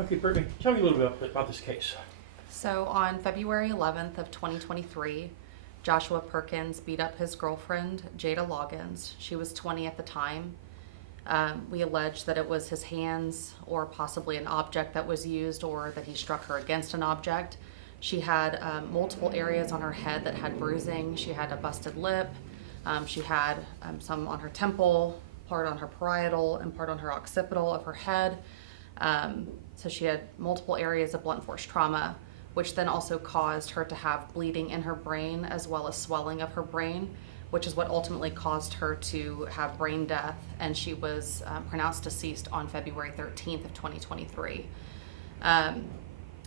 Okay, Brittany, tell me a little bit about this case. So on February 11th of 2023, Joshua Perkins beat up his girlfriend, Jada Loggins. She was 20 at the time. We allege that it was his hands or possibly an object that was used, or that he struck her against an object. She had multiple areas on her head that had bruising. She had a busted lip. She had some on her temple, part on her parietal, and part on her occipital of her head. So she had multiple areas of blunt force trauma, which then also caused her to have bleeding in her brain as well as swelling of her brain, which is what ultimately caused her to have brain death. And she was pronounced deceased on February 13th of 2023.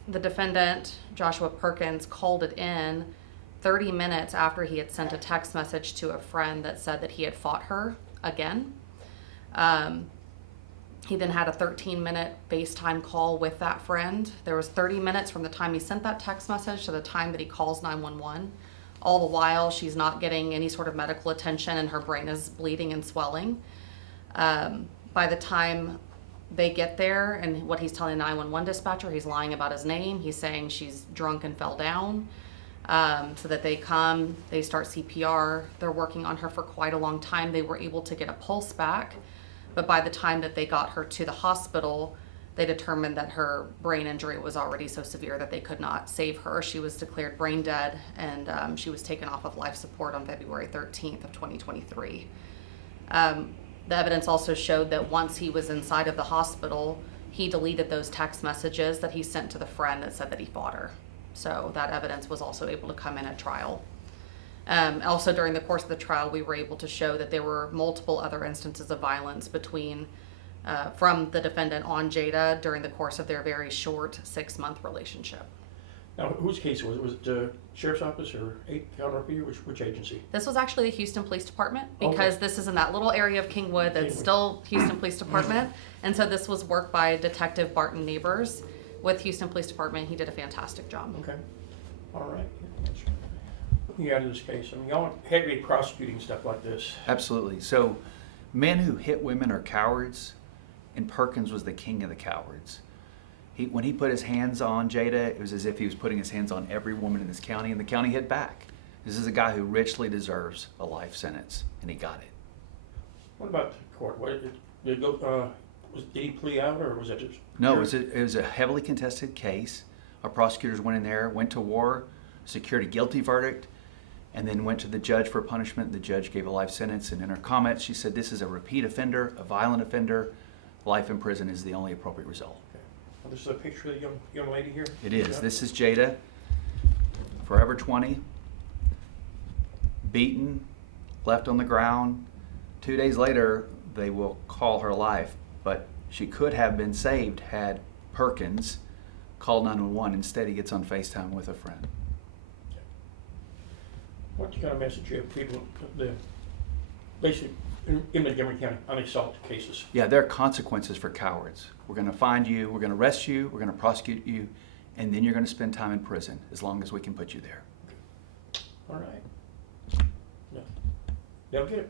The defendant, Joshua Perkins, called it in 30 minutes after he had sent a text message to a friend that said that he had fought her again. He then had a 13-minute FaceTime call with that friend. There was 30 minutes from the time he sent that text message to the time that he calls 911. All the while, she's not getting any sort of medical attention and her brain is bleeding and swelling. By the time they get there, and what he's telling the 911 dispatcher, he's lying about his name. He's saying she's drunk and fell down. So that they come, they start CPR. They're working on her for quite a long time. They were able to get a pulse back. But by the time that they got her to the hospital, they determined that her brain injury was already so severe that they could not save her. She was declared brain dead, and she was taken off of life support on February 13th of 2023. The evidence also showed that once he was inside of the hospital, he deleted those text messages that he sent to the friend that said that he fought her. So that evidence was also able to come in at trial. Also during the course of the trial, we were able to show that there were multiple other instances of violence from the defendant on Jada during the course of their very short 6-month relationship. Now, whose case was it? Was it the Sheriff's Office or LRP, or which agency? This was actually the Houston Police Department, because this is in that little area of Kingwood that's still Houston Police Department. And so this was work by Detective Barton Neighbors with Houston Police Department. He did a fantastic job. Okay. All right. Looking at this case, I mean, y'all had to be prosecuting stuff like this. Absolutely. So men who hit women are cowards, and Perkins was the king of the cowards. When he put his hands on Jada, it was as if he was putting his hands on every woman in this county, and the county hit back. This is a guy who richly deserves a life sentence, and he got it. What about the court? Did he plea out, or was it just? No, it was a heavily contested case. Our prosecutors went in there, went to war, secured a guilty verdict, and then went to the judge for punishment. The judge gave a life sentence, and in her comments, she said, "This is a repeat offender, a violent offender. Life in prison is the only appropriate result." Okay. Well, this is a picture of the young lady here? It is. This is Jada, forever 20, beaten, left on the ground. 2 days later, they will call her life, but she could have been saved had Perkins called 911. Instead, he gets on FaceTime with a friend. What kind of message you have for people, basically in Montgomery County, on assault cases? Yeah, there are consequences for cowards. We're going to find you, we're going to arrest you, we're going to prosecute you, and then you're going to spend time in prison as long as we can put you there. All right. Yeah. They'll get it.